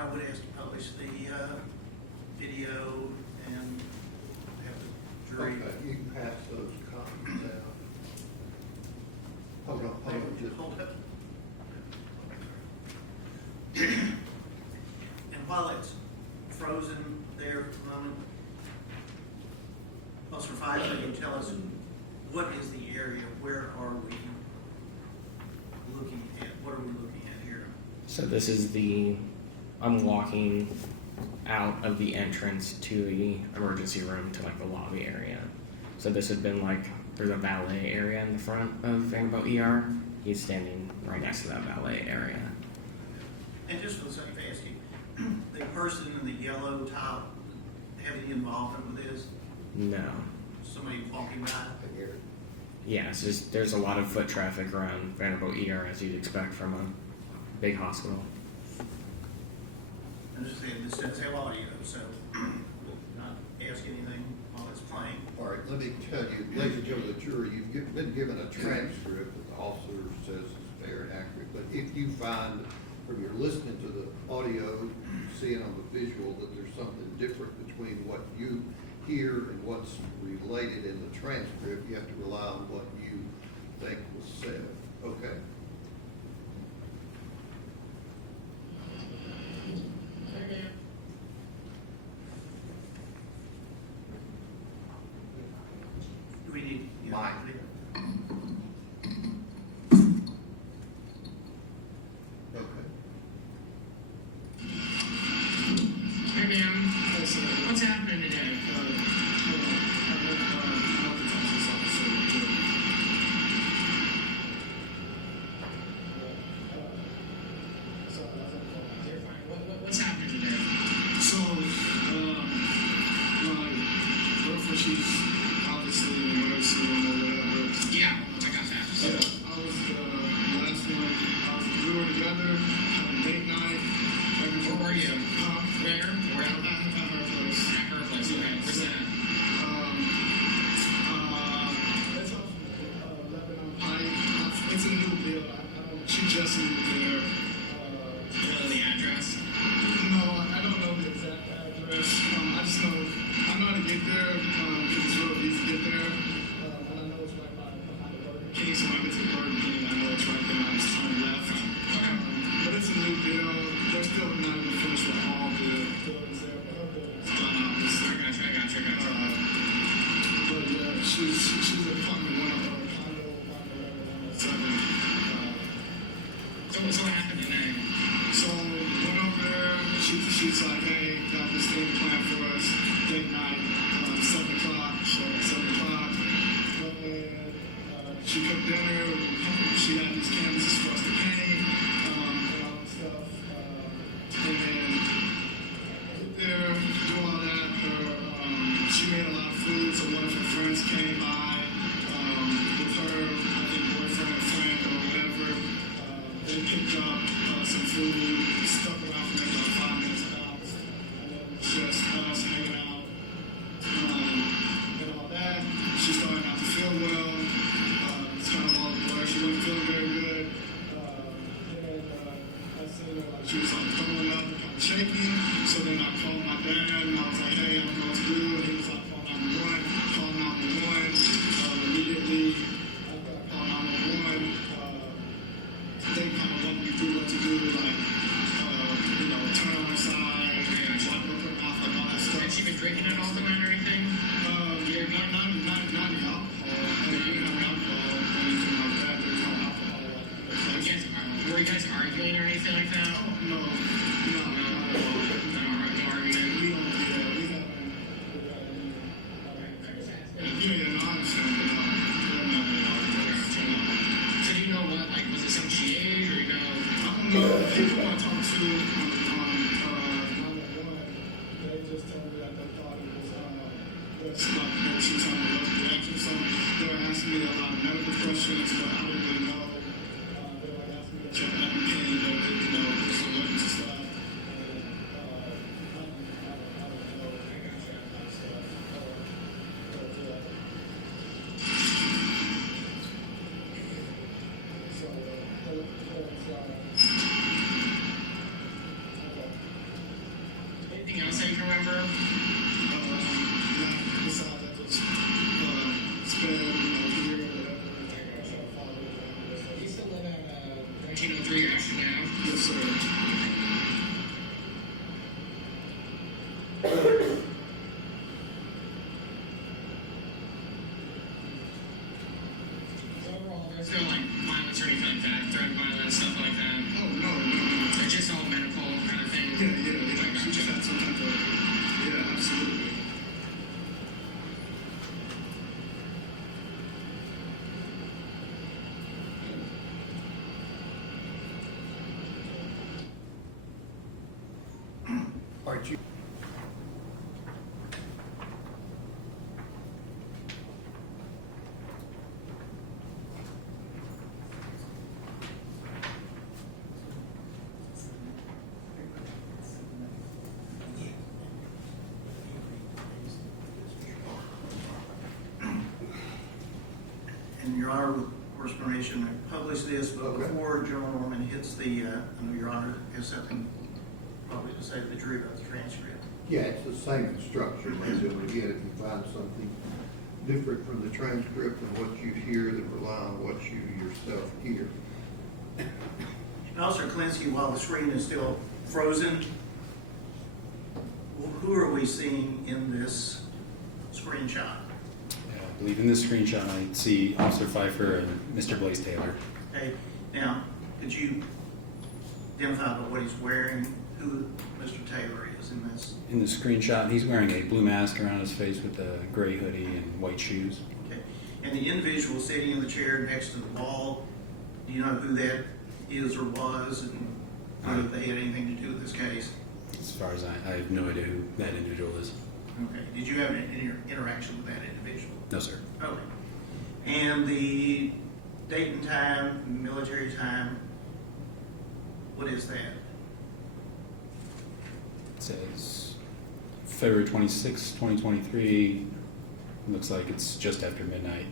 I would ask to publish the video and have the jury. Okay, you can pass those copies out. Hold on, just. Hold up. And while it's frozen there for the moment, Officer Pfizer, can you tell us what is the area? Where are we looking at? What are we looking at here? So this is I'm walking out of the entrance to the emergency room to like the lobby area. So this had been like, there's a valet area in the front of Vanderbilt ER. He's standing right next to that valet area. And just for the sake of asking, the person in the yellow top, have any involvement with this? No. Somebody walking by? Yeah, it's just, there's a lot of foot traffic around Vanderbilt ER as you'd expect from a big hospital. I'm just saying, this does have audio, so we'll not ask anything while it's playing. All right, let me tell you, ladies and gentlemen of the jury, you've been given a transcript that the officer says is fair and accurate, but if you find from your listening to the audio, seeing on the visual that there's something different between what you hear and what's related in the transcript, you have to rely on what you think was said, okay? Do we need? Mike. Okay. Hey ma'am, what's happening today? What's happening today? So, my girlfriend, she's obviously in the emergency room or whatever. Yeah, I got that. Yeah, I was the last one. We were together, had a date night. Where were you? Where? Where? At her place. At her place, okay. Where's that? It's off Lebanon Pike. It's a new deal. She just moved there. You know the address? No, I don't know the exact address. I just know I know how to get there because it's real easy to get there. And I know it's right behind the Burger King, so when I get to the Burger King, I know it's right there. I just turn left. Okay. But it's a new deal. They're still not even finished with all the buildings there. But her building's I got you. but yeah, she's a fucking one of her condo, So what happened today? So went over there. She's like, hey, got this thing planned for us. Date night, 7 o'clock. So at 7 o'clock, she cooked dinner. She had these canvases for us to paint, and all that stuff. And then get there, do all that. She made a lot of food, so one of her friends came by with her, I think boyfriend or friend or whatever. They picked up some food, stuck around for maybe about 5 minutes of the house, and then just us hanging out, and all that. She started not to feel well. It's kind of all blurred. She wasn't feeling very good. And I seen her like she was like throwing up, kind of shaking. So then I called my dad, and I was like, hey, I don't know what to do. And he was like, call 911. Call 911. Immediately, I called 911. They kind of walked me through what to do, like, turn on her side, wipe up her mouth, like all that stuff. Had she been drinking at all tonight or anything? Yeah, not the alcohol. They didn't have alcohol or anything like that. There's no alcohol. Were you guys arguing or anything like that? No argument. We don't, yeah, we haven't. Yeah, no, I understand, but no. So do you know what, like, was it some she ate, or you know? I don't know. People I talk to on 911, they just told me that they thought it was like she was having a allergic reaction. So they were asking me a lot of medical questions, but I didn't really know. They were asking me to check out the pain, just allergic to stuff. Anything else that you can remember? Besides that, just spend a year or whatever. I try to follow it down. You still live at 1903 Ashton Ave? Yes, sir. Overall, there's no like violence or anything like that, threat violence, stuff like that. Oh, no. It's just all medical kind of thing. Yeah. She just had some type of, yeah, absolutely. All right, you. And Your Honor, with course permission, I publish this, but Okay. before General Norman hits the, I know Your Honor has something probably to say to the jury about the transcript. Yeah, it's the same instruction, and again, if you find something different from the transcript and what you hear, then rely on what you yourself hear. And Officer Klinsky, while the screen is still frozen, who are we seeing in this screenshot? I believe in this screenshot I see Officer Pfeiffer and Mr. Blaise Taylor. Okay, now, could you identify by what he's wearing, who Mr. Taylor is in this? In the screenshot, he's wearing a blue mask around his face with a gray hoodie and white shoes. Okay, and the individual sitting in the chair next to the wall, do you know who that is or was, and whether they had anything to do with this case? As far as I have no idea who that individual is. Okay, did you have any interaction with that individual? No, sir. Okay. And the date and time, military time, what is that? It says February 26, 2023. Looks like it's just after midnight.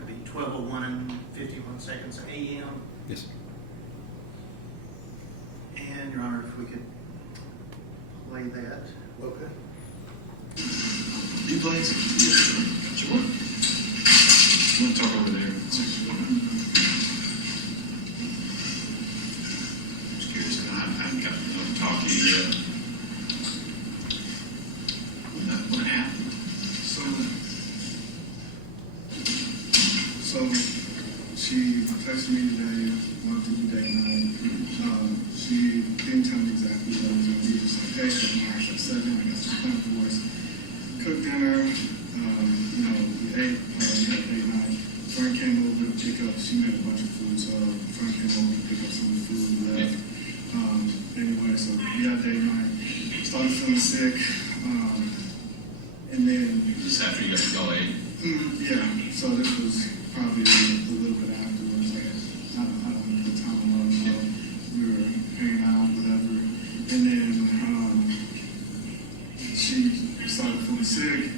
That'd be 12:01 and 51 seconds a.m. Yes. And Your Honor, if we could play that. Okay. You Blaise? Sure. You want to talk over there? Just curious, I haven't gotten to talk to you yet. What happened? So she texted me today, wanted to do date night. She didn't tell me exactly what it was going to be. She said, hey, I'm at 7, I got some planned for us. Cooked dinner, we ate, we had date night. Friend came over to pick up, she made a bunch of food, so friend came over to pick up some of the food we left. Anyway, so we had date night. Started feeling sick, and then Just after y'all ate? yeah, so this was probably a little bit afterwards. Like, I don't know the time was. So we were hanging out, whatever. And then she started feeling sick.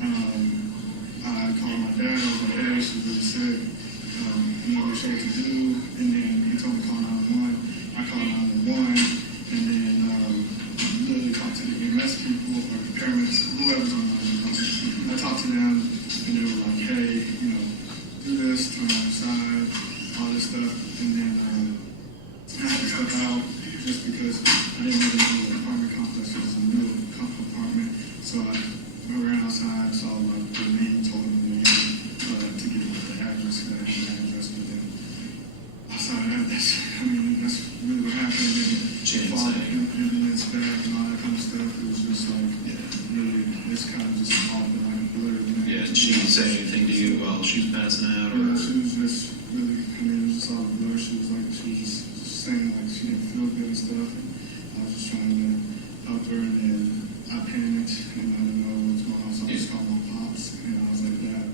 I called my dad. I was like, hey, she's really sick. I'm not really sure what to do. And then he told me to call 911. I called 911. And then literally talked to the EMS people or the paramedics, whoever's on 911. I talked to them. And they were like, hey, do this, turn on the side, all this stuff. And then I had to step out just because I didn't really know the apartment complex was a new apartment. So I ran outside, saw like the name, told them the name to get the address, because I had the address. But then outside of that, that's really what happened. And then followed ambulance back and all that kind of stuff. It was just like, really, it's kind of just all been like a blur. Yeah, did she say anything to you while she was passing out? Or? Yeah, she was just really, it was just all blur. She was just saying like she didn't feel good and stuff. And I was just trying to help her, and then I panicked and I didn't know what was going on. So I just called my pops, and I was like that.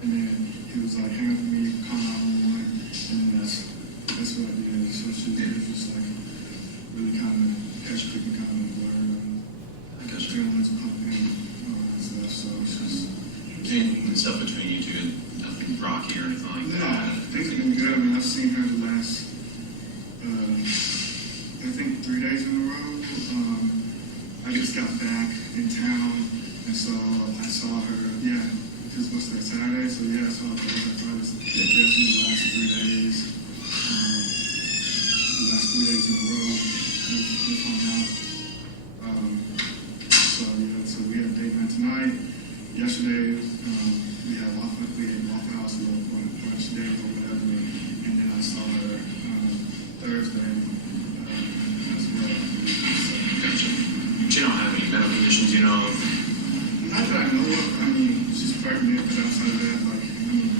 And then he was like, hang up with me, call 911. And then that's what I did. So she was just like really kind of hectic and kind of blurred. And I guess adrenaline's pumping and all that stuff. So it's just. And stuff between you two, nothing rocky or anything like that? Things have been good. I mean, I've seen her the last, I think 3 days in a row. got back in town, and so I saw her, yeah, because what's that, Saturday? So yeah, I saw her Thursday, Friday, so definitely the last 3 days. The last 3 days in a row, we hung out. So yeah, so we had a date night tonight. Yesterday, we had Waffle House, a little brunch day or whatever, and then I saw her Thursday as well. So, Gotcha. She don't have any medical conditions, you know? not that I know of. I mean, she's pregnant, but outside of that, like, I mean,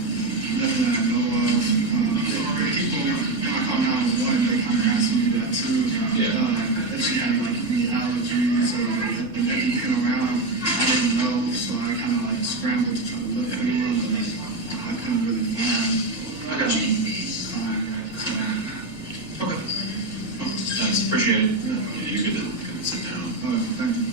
nothing that I know of. People, when I call 911, they kind of ask me that too. Yeah. If she had like any allergies or anything around, I didn't know, so I kind of like scrambled to try to look for anyone, but like, I couldn't really find. I got you. Okay. Well, that's appreciated. Yeah. You're good to sit down. Thank you.